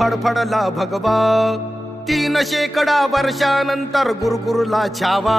फडफडला भगवा. तीन शेकडा वर्षानंतर गुरगुरला छावा.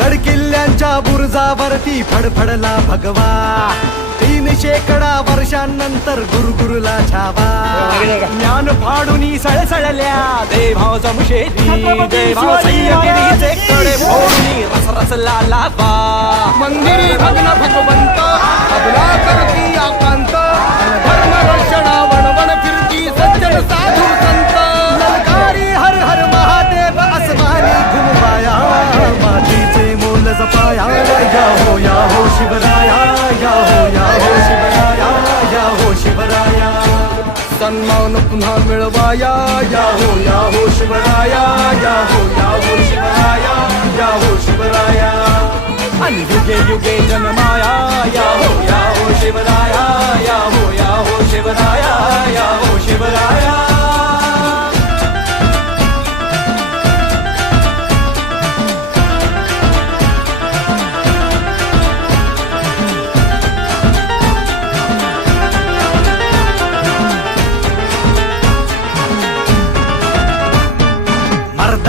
गडकिल्ल्यांच्या बुरजावरती फडफडला भगवा. शेकडा वर्षांनंतर गुरुगुरुला छावा. ज्ञान फाडूनी सळसळल्या. देभाव जमशेरी देभाव सह्यागिरीचे कडे फोडूनी रस रसला लावा. मंदिरी भग्न भगवंत अबला करती आकांत. धर्म रक्षणा वणवण फिरती सज्जन साधू संत. मिळवाया या हो या हो शिवराया या हो या हो शिवराया या हो शिवराया आणि युगे युगे जन्माया या हो या हो शिवराया या हो या हो शिवराया या हो शिवराया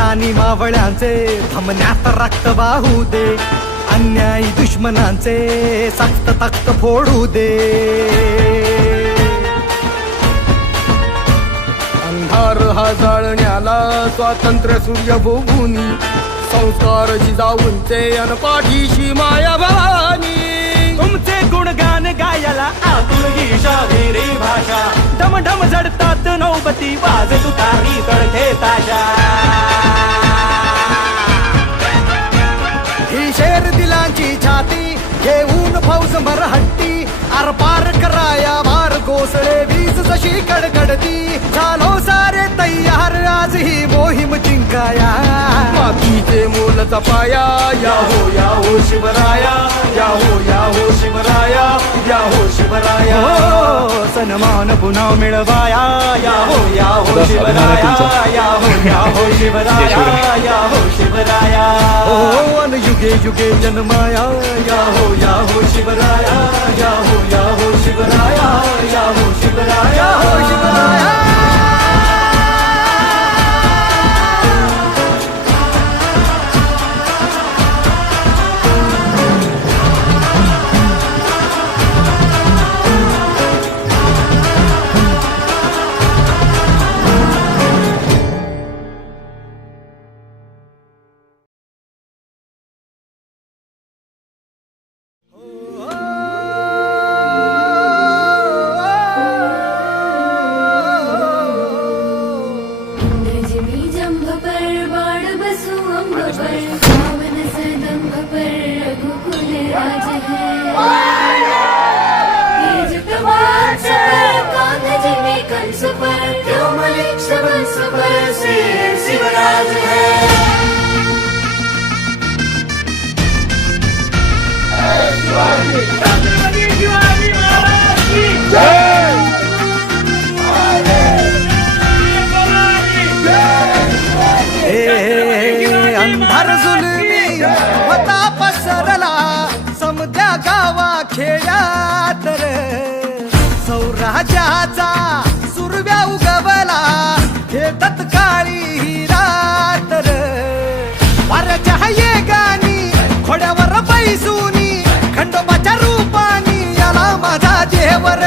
आणि मावळ्यांचे थमण्यात रक्त वाहू दे. अन्यायी दुश्मनांचे सक्त तक्त फोडू दे. अंधार हा जाळण्याला स्वातंत्र्य सूर्य भोगुनी संस्कार जिजाऊंचे अनपाठीशी माया भवानी तुमचे गुणगान गायला आतून ही शाहिरी भाषा. ढमढम जडतात नौबती वाज तुतारी तडके ताशा. ही शेर दिलांची छाती घेऊन फौज मरहट्टी आरपार कराया वार कोसळे वीज जशी कडकडती झालो सारे तयार आज ही मोहीम जिंकाया. मातीचे मोल जपाया या हो या हो शिवराया या हो या हो शिवराया या हो शिवराया. हो सन्मान पुन्हा मिळवाया या हो या हो शिवराया या हो या हो शिवराया या हो शिवराया. ओ अन युगे युगे जन्माया. या हो या हो शिवराया. या हो या हो शिवराया. या हो शिवराया. हो शिवराया. शिवराज है अंधार जुलमी होता पसरला समद्या गावा खेड्यात सौराजाचा तत्काळी ही रात रे. वाऱ्याच्या ये गाणी खोड्यावर बैसूनी खंडोबाच्या रूपानी याला माझा देवर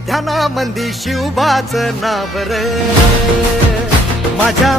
ध्यानामंदी शिवबाच नाव रे. माझ्या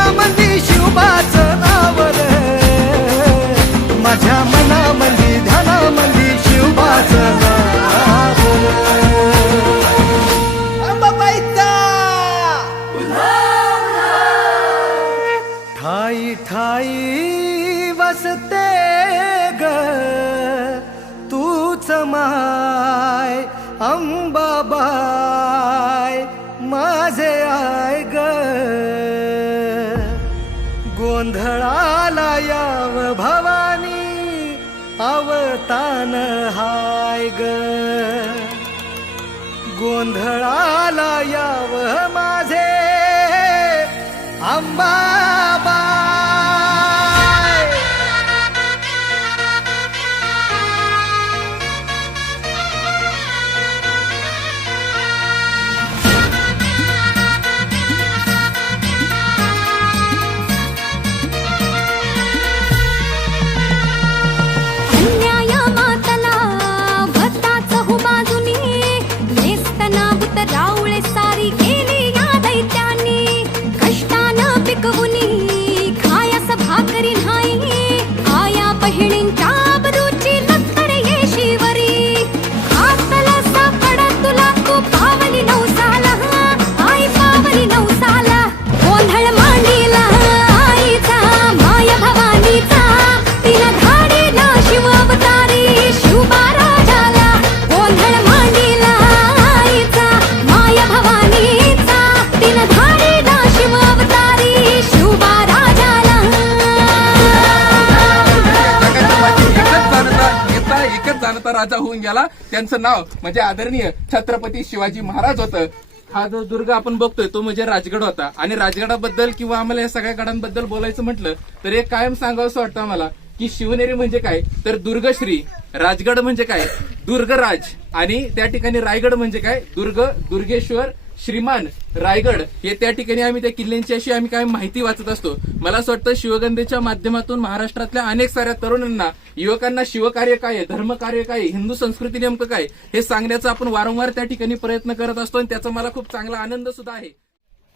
माय अंबाबाय माझे आय ग. गोंधळाला याव भवानी अवतान हाय ग. गोंधळा राजा होऊन गेला. त्यांचं नाव म्हणजे आदरणीय छत्रपती शिवाजी महाराज होतं. हा जो दुर्ग आपण बघतोय तो म्हणजे राजगड होता. आणि राजगडाबद्दल किंवा आम्हाला या सगळ्या गडांबद्दल बोलायचं म्हटलं तर एक कायम सांगावं असं वाटतं आम्हाला की शिवनेरी म्हणजे काय? तर दुर्गश्री राजगड म्हणजे काय? दुर्गराज आणि त्या ठिकाणी रायगड म्हणजे काय? दुर्ग दुर्गेश्वर श्रीमान रायगड हे त्या ठिकाणी आम्ही त्या किल्ल्यांची अशी आम्ही काय माहिती वाचत असतो. मला असं वाटतं शिवगंधेच्या माध्यमातून महाराष्ट्रातल्या अनेक साऱ्या तरुणांना युवकांना शिवकार्य काय आहे धर्मकार्य काय हिंदू संस्कृती नेमकं काय हे सांगण्याचा आपण वारंवार त्या ठिकाणी प्रयत्न करत असतो आणि त्याचा मला खूप चांगला आनंद सुद्धा आहे.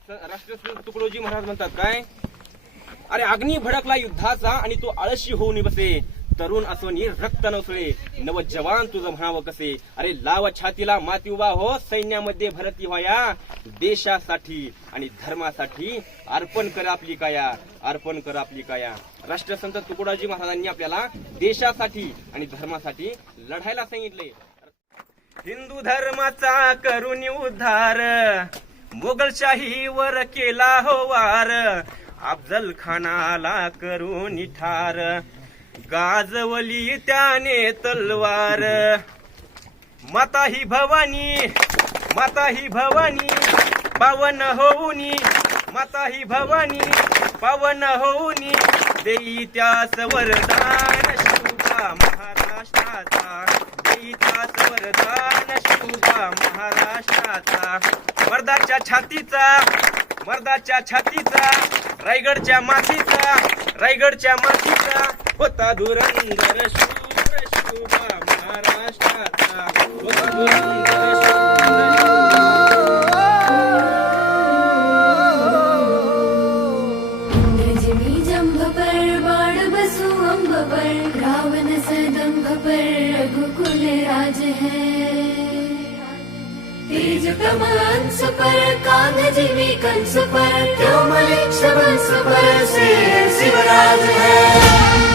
राष्ट्रीय तुकडोजी महाराज म्हणतात काय? अरे अग्नी भडकला युद्धाचा आणि तो आळशी होऊन बसे. तरुण असोनी रक्त नसळे. नव जवान तुझं म्हणावं कसे? अरे लाव छातीला माती उभा हो सैन्यामध्ये भरती व्हाया. देशासाठी आणि धर्मासाठी अर्पण कर आपली काया अर्पण कर आपली काया. राष्ट्रसंत तुकडोजी महाराजांनी आपल्याला देशासाठी आणि धर्मासाठी लढायला सांगितले. हिंदू धर्माचा करून उद्धार मुघलशाहीवर केला हो वार. अफजल खानाला करून ठार गाजवली त्याने तलवार. माता ही भवानी माता ही भवानी पावन होऊनी. माता ही भवानी पावन होऊनी. देई त्यास वरदान शिवबा महाराष्ट्राचा. देई त्यास वरदान शिवबा महाराष्ट्राचा. मर्दाच्या छातीचा मर्दाच्या छातीचा रायगडच्या मातीचा रायगडच्या मातीचा. होता धुरंधर शूर शिवबा महाराष्ट्राचा होता धुरंधर शूर रजनी जंभ पर बाण बसु अम्ब पर रावण सदंभ पर रघुकुल राज है। तेज कमंस पर कांध जीवी कंस पर त्योमलिक सबंस पर शेर शिवराज है।